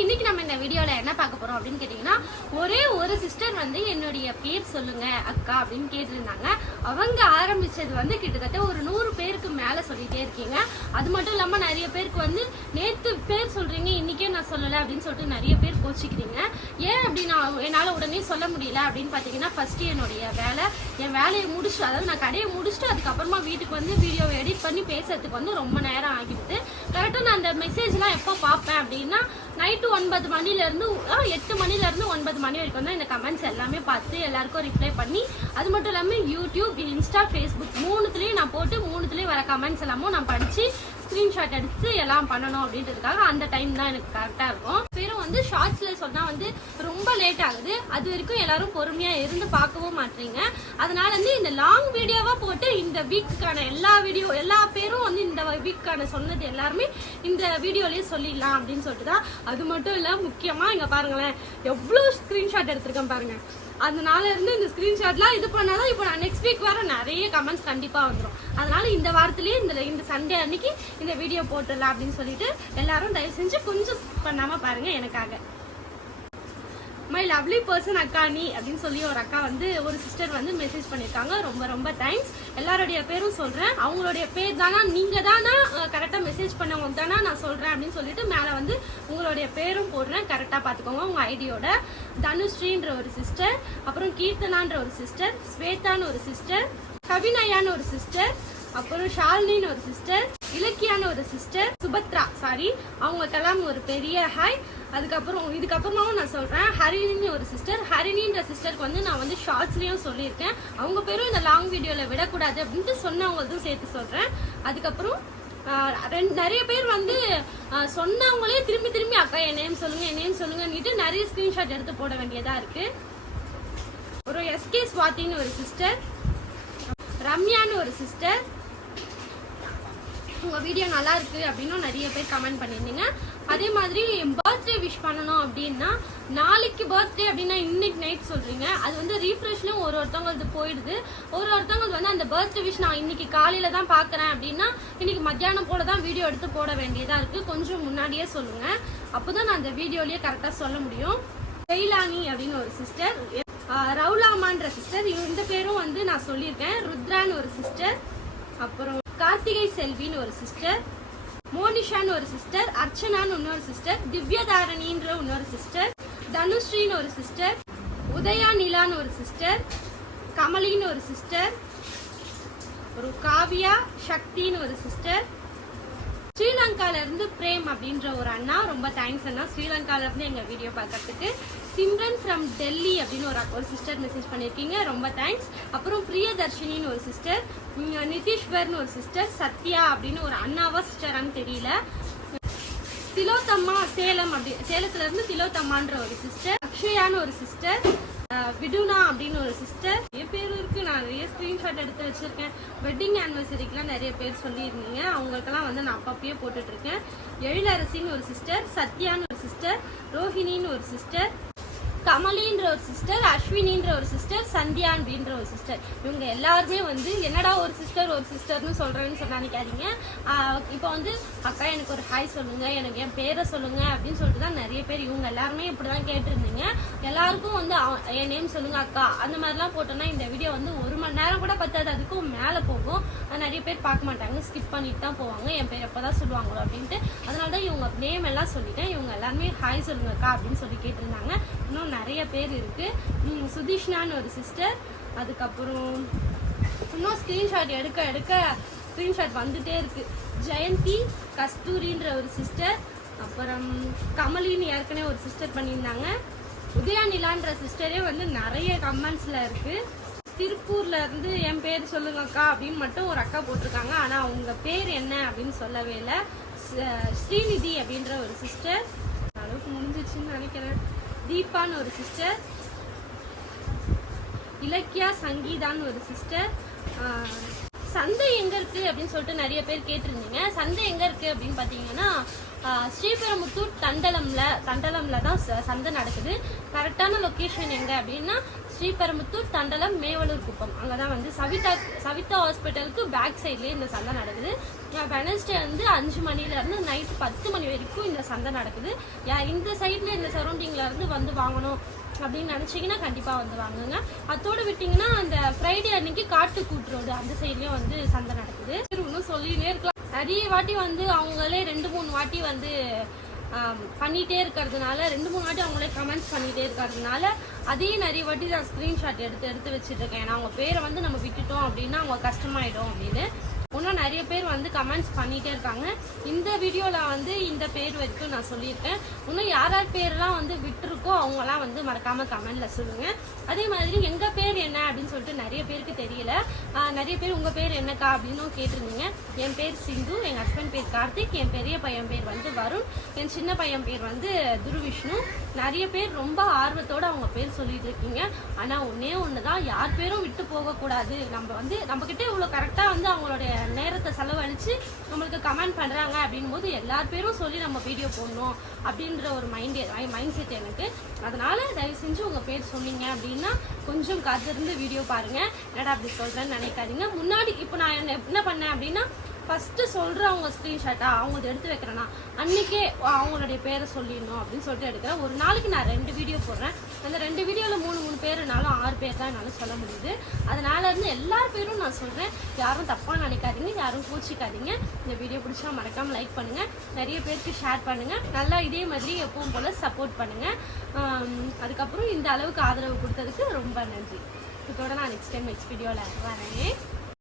இன்னைக்கு நம்ம இந்த வீடியோல என்ன பார்க்க போறோம் அப்படின்னு கேட்டீங்கன்னா ஒரே ஒரு சிஸ்டர் வந்து என்னுடைய பேர் சொல்லுங்க அக்கா அப்படின்னு கேட்டிருந்தாங்க. அவங்க ஆரம்பிச்சது வந்து கிட்டத்தட்ட ஒரு நூறு பேருக்கு மேல சொல்லிட்டே இருக்கீங்க. அது மட்டும் இல்லாம நிறைய பேருக்கு வந்து நேத்து பேர் சொல்றீங்க இன்னைக்கே நான் சொல்லல அப்படின்னு சொல்லிட்டு நிறைய பேர் கோச்சிக்கிறீங்க. ஏன் அப்படி நான் என்னால உடனே சொல்ல முடியல அப்படின்னு பாத்தீங்கன்னா ஃபர்ஸ்ட் என்னுடைய வேலை என் வேலையை முடிச்சு அதாவது நான் கடையை முடிச்சுட்டு அதுக்கப்புறமா வீட்டுக்கு வந்து வீடியோ பண்ணி பேசுறதுக்கு வந்து ரொம்ப நேரம் ஆகிடுது. கரெக்டாக நான் அந்த மெசேஜ்லாம் எப்போ பார்ப்பேன் அப்படின்னா நைட்டு ஒன்பது மணிலேருந்து எட்டு மணிலேருந்து ஒன்பது மணி வரைக்கும் தான் இந்த கமெண்ட்ஸ் எல்லாமே பார்த்து எல்லாருக்கும் ரிப்ளை பண்ணி அது மட்டும் இல்லாமல் யூடியூப் இன்ஸ்டா ஃபேஸ்புக் மூணுத்துலேயும் நான் போட்டு மூணுத்துலேயும் வர கமெண்ட்ஸ் எல்லாமும் நான் படித்து ஸ்க்ரீன்ஷாட் எடுத்து எல்லாம் பண்ணணும் அப்படின்றதுக்காக அந்த டைம் தான் எனக்கு கரெக்டாக இருக்கும். வந்து ஷார்ட்ஸில் சொன்னால் வந்து ரொம்ப லேட் ஆகுது. அது வரைக்கும் எல்லாரும் பொறுமையாக இருந்து பார்க்கவும் மாட்டீங்க. அதனால வந்து இந்த லாங் வீடியோவாக போட்டு இந்த வீக்குக்கான எல்லா வீடியோ எல்லா பேரும் வந்து இந்த வீக்கான சொன்னது எல்லாருமே இந்த வீடியோலேயே சொல்லிடலாம் அப்படின்னு சொல்லிட்டு தான் அது மட்டும் இல்லை முக்கியமாக இங்கே பாருங்களேன் எவ்வளோ ஸ்க்ரீன்ஷாட் எடுத்திருக்கேன் பாருங்கள் அதனால இருந்து இந்த ஸ்க்ரீன்ஷாட்லாம் இது பண்ணாதான் இப்போ நான் நெக்ஸ்ட் வீக் வர நிறைய கமெண்ட்ஸ் கண்டிப்பாக வந்துடும் அதனால இந்த வாரத்திலேயே இந்த இந்த சண்டே அன்னைக்கு இந்த வீடியோ போட்டுடலாம் அப்படின்னு சொல்லிட்டு எல்லாரும் தயவு செஞ்சு கொஞ்சம் பண்ணாமல் பாருங்க எனக்காக. மை லவ்லி பர்சன் அக்கா நீ அப்படின்னு சொல்லி ஒரு அக்கா வந்து ஒரு சிஸ்டர் வந்து மெசேஜ் பண்ணியிருக்காங்க ரொம்ப ரொம்ப தேங்க்ஸ் எல்லாருடைய பேரும் சொல்கிறேன் அவங்களுடைய பேர் தானா? நீங்கள் தானா? கரெக்டாக மெசேஜ் பண்ணவங்க தானா? நான் சொல்கிறேன் அப்படின்னு சொல்லிட்டு மேலே வந்து உங்களுடைய பேரும் போடுறேன். கரெக்டாக பார்த்துக்கோங்க உங்கள் ஐடியோட தனுஸ்ரீன்ற ஒரு சிஸ்டர் அப்புறம் கீர்த்தனான்ற ஒரு சிஸ்டர் ஸ்வேதான்னு ஒரு சிஸ்டர் கவினயான்னு ஒரு சிஸ்டர் அப்புறம் ஷாலினின்னு ஒரு சிஸ்டர் இலக்கியான்னு ஒரு சிஸ்டர் சுபத்ரா சாரி அவங்களுக்கெல்லாம் ஒரு பெரிய ஹாய் அதுக்கப்புறம் இதுக்கப்புறமாவும் நான் சொல்கிறேன் ஹரிணின்னு ஒரு சிஸ்டர் ஹரிணின்ற சிஸ்டருக்கு வந்து நான் வந்து ஷார்ட்ஸ்லேயும் சொல்லியிருக்கேன். அவங்க பேரும் இந்த லாங் வீடியோவில் விடக்கூடாது அப்படின்ட்டு சொன்னவங்களுக்கும் சேர்த்து சொல்கிறேன் அதுக்கப்புறம் ரெண்டு நிறைய பேர் வந்து சொன்னவங்களே திரும்பி திரும்பி அக்கா என் நேம் சொல்லுங்க என் நேம் சொல்லுங்கன்னுட்டு நிறைய ஸ்கிரீன்ஷாட் எடுத்து போட வேண்டியதா இருக்கு. ஒரு எஸ்கே ஸ்வாதின்னு ஒரு சிஸ்டர் ரம்யான்னு ஒரு சிஸ்டர் உங்கள் வீடியோ நல்லா இருக்குது அப்படின்னும் நிறைய பேர் கமெண்ட் பண்ணியிருந்தீங்க. அதே மாதிரி பர்த்டே விஷ் பண்ணணும் அப்படின்னா நாளைக்கு பர்த்டே அப்படின்னா இன்னைக்கு நைட் சொல்கிறீங்க அது வந்து ரீஃப்ரெஷ்லையும் ஒரு ஒருத்தவங்களுக்கு போயிடுது. ஒரு ஒருத்தவங்களுக்கு வந்து அந்த பர்த்டே விஷ் நான் இன்னைக்கு காலையில் தான் பார்க்குறேன் அப்படின்னா இன்னைக்கு மத்தியானம் போல தான் வீடியோ எடுத்து போட வேண்டியதாக இருக்குது கொஞ்சம் முன்னாடியே சொல்லுங்கள் அப்போ தான் நான் அந்த வீடியோலேயே கரெக்டாக சொல்ல முடியும். ஜெயிலானி அப்படின்னு ஒரு சிஸ்டர் ரவுலாமான்ற சிஸ்டர் இந்த பேரும் வந்து நான் சொல்லியிருக்கேன். ருத்ரான்னு ஒரு சிஸ்டர் அப்புறம் கார்த்திகை செல்வின்னு ஒரு சிஸ்டர் மோனிஷான்னு ஒரு சிஸ்டர் அர்ச்சனான்னு இன்னொரு சிஸ்டர் திவ்யதாரணின்ற இன்னொரு சிஸ்டர் தனுஸ்ரீன்னு ஒரு சிஸ்டர் உதயா நிலான்னு ஒரு சிஸ்டர் கமலின்னு ஒரு சிஸ்டர் ஒரு காவியா சக்தின்னு ஒரு சிஸ்டர் ஸ்ரீலங்கால இருந்து பிரேம் அப்படின்ற ஒரு அண்ணா ரொம்ப தேங்க்ஸ் அண்ணா. ஸ்ரீலங்கால இருந்து எங்க வீடியோ பார்க்கறதுக்கு. சிம்ரன் ஃப்ரம் டெல்லி அப்படின்னு ஒரு ஒரு சிஸ்டர் மெசேஜ் பண்ணியிருக்கீங்க ரொம்ப தேங்க்ஸ் அப்புறம் பிரியதர்ஷினின்னு ஒரு சிஸ்டர் நிதிஷ்வர்னு ஒரு சிஸ்டர் சத்யா அப்படின்னு ஒரு அண்ணாவா சிஸ்டரான்னு தெரியல. திலோத்தம்மா சேலம் அப்படி சேலத்துல இருந்து திலோத்தம்மான்ற ஒரு சிஸ்டர் அக்ஷயான்னு ஒரு சிஸ்டர் விடுனா அப்படின்னு ஒரு சிஸ்டர் நிறைய பேர் இருக்கு. நான் நிறைய ஸ்கிரீன்ஷாட் எடுத்து வச்சிருக்கேன். வெட்டிங் ஆனிவர்சரிக்குலாம் நிறைய பேர் சொல்லியிருந்தீங்க. அவங்களுக்கெல்லாம் வந்து நான் அப்பப்பயே போட்டுட்ருக்கேன் எழிலரசின்னு ஒரு சிஸ்டர் சத்யான்னு ஒரு சிஸ்டர் ரோஹிணின்னு ஒரு சிஸ்டர் கமலின்ற ஒரு சிஸ்டர் அஸ்வினின்ற ஒரு சிஸ்டர் சந்தியா அப்படின்ற ஒரு சிஸ்டர் இவங்க எல்லாருமே வந்து என்னடா ஒரு சிஸ்டர் ஒரு சிஸ்டர்னு சொல்கிறேன்னு சொன்னா நினைக்காதீங்க. இப்போ வந்து அக்கா எனக்கு ஒரு ஹாய் சொல்லுங்கள் எனக்கு என் பேரை சொல்லுங்கள் அப்படின்னு சொல்லிட்டு தான் நிறைய பேர் இவங்க எல்லாருமே இப்படி தான் கேட்டிருந்தீங்க. எல்லாருக்கும் வந்து அவ- என் நேம் சொல்லுங்கள் அக்கா. அந்த மாதிரிலாம் போட்டோன்னா இந்த வீடியோ வந்து ஒரு மணி நேரம் கூட பத்தாது. அதுக்கும் மேலே போகும். நிறைய பேர் பார்க்க மாட்டாங்க. ஸ்கிப் பண்ணிட்டு தான் போவாங்க. என் பேர் எப்பதான் சொல்லுவாங்களோ அப்படின்ட்டு. அதனால தான் இவங்க நேம் எல்லாம் சொல்லிட்டேன். இவங்க எல்லாருமே ஹாய் சொல்லுங்க அக்கா. அப்படின்னு சொல்லி கேட்டிருந்தாங்க. இன்னும் நிறைய பேர் இருக்குது சுதிஷ்னான்னு சுதீஷ்ணான்னு ஒரு சிஸ்டர் அதுக்கப்புறம் இன்னும் ஸ்க்ரீன்ஷாட் எடுக்க எடுக்க ஸ்க்ரீன்ஷாட் வந்துட்டே இருக்குது ஜெயந்தி கஸ்தூரின்ற ஒரு சிஸ்டர் அப்புறம் கமலின்னு ஏற்கனவே ஒரு சிஸ்டர் பண்ணியிருந்தாங்க. உதயா நிலான்ற சிஸ்டரே வந்து நிறைய கமெண்ட்ஸில் இருக்குது திருப்பூர்ல இருந்து என் பேர் சொல்லுங்க அக்கா அப்படின்னு மட்டும் ஒரு அக்கா போட்டிருக்காங்க. ஆனா அவங்க பேர் என்ன அப்படின்னு சொல்லவே இல்லை. ஸ்ரீநிதி அப்படின்ற ஒரு சிஸ்டர் அளவுக்கு முடிஞ்சிச்சுன்னு நினைக்கிறேன். தீபான்னு ஒரு சிஸ்டர் இலக்கியா சங்கீதான்னு ஒரு சிஸ்டர் சந்தை எங்க இருக்கு அப்படின்னு சொல்லிட்டு நிறைய பேர் கேட்டிருந்தீங்க. சந்தை எங்க இருக்கு அப்படின்னு பாத்தீங்கன்னா ஸ்ரீபெரும்புத்தூர் தண்டலம்ல தண்டலம்ல தான் ச- சந்தை நடக்குது. கரெக்டான லொக்கேஷன் எங்க அப்படின்னா ஸ்ரீபெரும்புத்தூர் தண்டலம் மேவலூர் குப்பம். அங்கே தான் வந்து சவிதா சவிதா ஹாஸ்பிட்டலுக்கு பேக் சைட்லேயே இந்த சந்தை நடக்குது. வெனஸ்டே வந்து அஞ்சு மணிலேருந்து நைட் பத்து மணி வரைக்கும் இந்த சந்தை நடக்குது. இந்த சைடில் இந்த சரௌண்டிங்கில் இருந்து வந்து வாங்கணும் அப்படின்னு நினச்சிங்கன்னா கண்டிப்பாக வந்து வாங்குங்க. அதோடு விட்டிங்கன்னா அந்த ஃப்ரைடே அன்னைக்கு காட்டு கூட்டுறோடு அந்த சைட்லேயும் வந்து சந்தை நடக்குது. இன்னும் சொல்லினே இருக்கலாம். நிறைய வாட்டி வந்து அவங்களே ரெண்டு மூணு வாட்டி வந்து பண்ணிகிட்டே இருக்கிறதுனால ரெண்டு மூணு வாட்டி அவங்களே கமெண்ட்ஸ் பண்ணிகிட்டே இருக்கிறதுனால அதையும் நிறைய வாட்டி நான் ஸ்க்ரீன்ஷாட் எடுத்து எடுத்து வச்சுட்டு இருக்கேன். ஏன்னா அவங்க பேரை வந்து நம்ம விட்டுட்டோம் அப்படின்னா அவங்க கஷ்டமாயிடும் அப்படின்னு. இன்னும் நிறைய பேர் வந்து கமெண்ட்ஸ் பண்ணிட்டே இருக்காங்க. இந்த வீடியோவில் வந்து இந்த பேர் வரைக்கும் நான் சொல்லியிருக்கேன். இன்னும் யார் யார் பேர்லாம் வந்து விட்டுருக்கோ அவங்கலாம் வந்து மறக்காம கமெண்ட்ல சொல்லுங்க. அதே மாதிரி எங்க பேர் என்ன அப்படின்னு சொல்லிட்டு நிறைய பேருக்கு தெரியல. நிறைய பேர் உங்க பேர் என்னக்கா அப்படின்னும் கேட்டிருந்தீங்க. என் பேர் சிந்து என் ஹஸ்பண்ட் பேர் கார்த்திக் என் பெரிய பையன் பேர் வந்து வருண் என் சின்ன பையன் பேர் வந்து துருவிஷ்ணு. நிறைய பேர் ரொம்ப ஆர்வத்தோட அவங்க பேர் சொல்லிட்டு இருக்கீங்க. ஆனா ஒன்னே ஒண்ணுதான் யார் பேரும் விட்டு போகக்கூடாது. நம்ம வந்து நம்ம இவ்வளோ இவ்வளவு கரெக்டா வந்து அவங்களுடைய நேரத்தை செலவழித்து நம்மளுக்கு கமெண்ட் பண்ணுறாங்க அப்படின் போது எல்லார் பேரும் சொல்லி நம்ம வீடியோ போடணும் அப்படின்ற ஒரு மைண்ட் மைண்ட் செட் எனக்கு. அதனால் தயவு செஞ்சு உங்கள் பேர் சொன்னீங்க அப்படின்னா கொஞ்சம் காத்திருந்து வீடியோ பாருங்க. என்னடா அப்படி சொல்கிறேன்னு நினைக்காதீங்க. முன்னாடி இப்போ நான் என்ன என்ன பண்ணேன் அப்படின்னா ஃபர்ஸ்ட் சொல்றவங்க ஸ்க்ரீன்ஷாட்டா அவங்க எடுத்து வைக்கிறேன்னா அன்றைக்கே அவங்களுடைய பேரை சொல்லிடணும் அப்படின்னு சொல்லிட்டு எடுக்கிறேன். ஒரு நாளைக்கு நான் ரெண்டு வீடியோ போடுறேன். அந்த ரெண்டு வீடியோவில் மூணு மூணு பேருனாலும் ஆறு பேர் தான் என்னால் சொல்ல முடியுது. அதனால இருந்து எல்லார் பேரும் நான் சொல்கிறேன் யாரும் தப்பாக நினைக்காதீங்க யாரும் கூச்சிக்காதீங்க இந்த வீடியோ பிடிச்சா மறக்காமல் லைக் பண்ணுங்கள் நிறைய பேருக்கு ஷேர் பண்ணுங்கள் நல்லா இதே மாதிரி எப்பவும் போல் சப்போர்ட் பண்ணுங்கள் அதுக்கப்புறம் இந்த அளவுக்கு ஆதரவு கொடுத்ததுக்கு ரொம்ப நன்றி. இதோட நான் நெக்ஸ்ட் டைம் நெக்ஸ்ட் வீடியோவில் வரேன்.